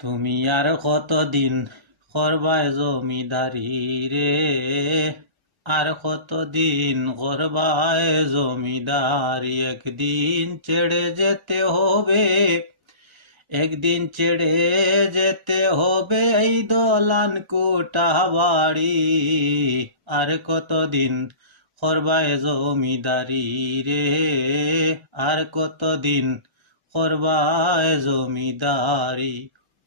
তুমি আর কতদিন করবায় জমিদারি রে, আর কতদিন করবায় জমিদারি। একদিন ছেড়ে যেতে হবে, একদিন ছেড়ে যেতে হবে এই দলান কোঠা বাড়ি। আর কতদিন করবায় জমিদারি রে, আর কতদিন করবায় জমিদারি।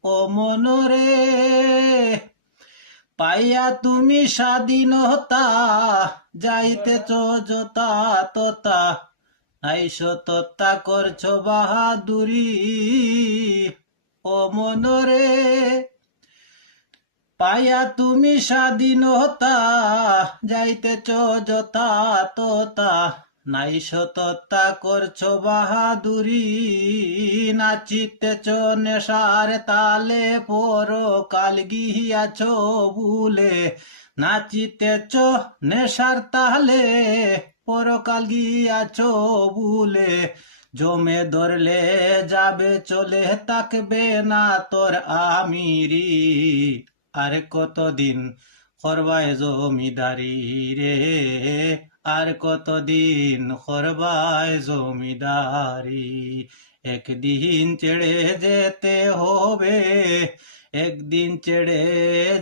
ও মনরে পাইয়া তুমি স্বাধীনতা, যাইতেছ যতা ততা, আইসো তত্তা করছো বাহাদুরি। ও মনরে পাইয়া তুমি স্বাধীনতা, যাইতেছ যতা ততা, নাই সততা করছো বাহাদুরি। নাচিতেছ নেশার তালে, পরকাল গিয়াছ ভুলে। নাচিতেছ নেশার তালে, পরকাল গিয়াছ ভুলে। জমে ধরলে যাবে চলে, তাকবে না তোর আমিরি। আর কতদিন করবায় জমিদারি রে, আর কতদিন করবায় জমিদারি। একদিন ছেড়ে যেতে হবে, একদিন ছেড়ে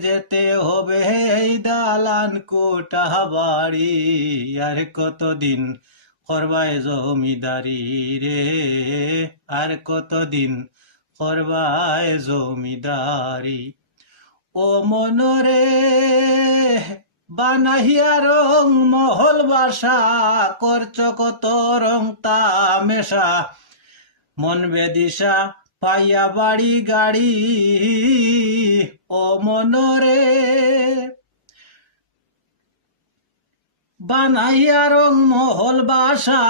যেতে হবে এই দালান কোঠা বাড়ি। আর কতদিন করবায় জমিদারি রে, আর কতদিন করবায় জমিদারি। ও মনরে বানাহিয়া রং মহল বাসা, করছ কত রং তামেশা। মন বেদিশা পাইয়া বাড়ি গাড়ি। ও মনরে বানাইয়া রং মহল বাসা,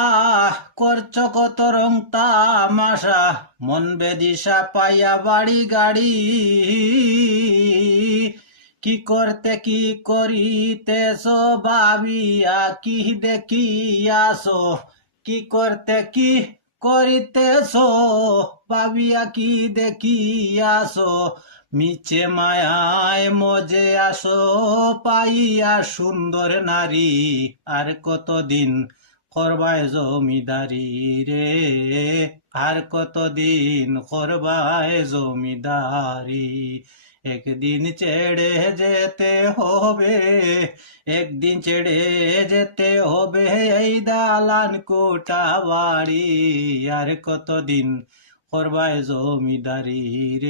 করছ কত রং তামাশা। মন বেদিশা পাইয়া বাড়ি গাড়ি। কি করতে কি করিতেছ ভাবিয়া কি দেখিয়াছো, কি করতে কি করিতেছ ভাবিয়া কি দেখিয়াছো। মিছে মায়ায় মজে আসো পাইয়া সুন্দর নারী। আর কতদিন করবায় জমিদারি রে, আর কতদিন করবায় জমিদারি। একদিন ছেড়ে যেতে হবে, একদিন ছেড়ে যেতে হবে এই দালান কোঠা বাড়ি। আর কতদিন করবায় জমিদারি রে।